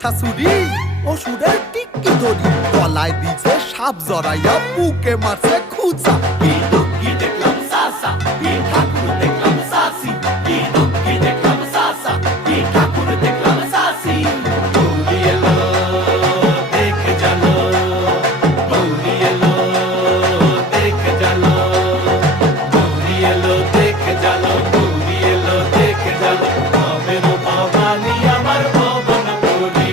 কাঠা চুরি ওষুধের টিক্কি ধরি গলায় দিছে সাপ জড়াইয়া বুকে মারছে খুঁচা কি দেখলাম সাসা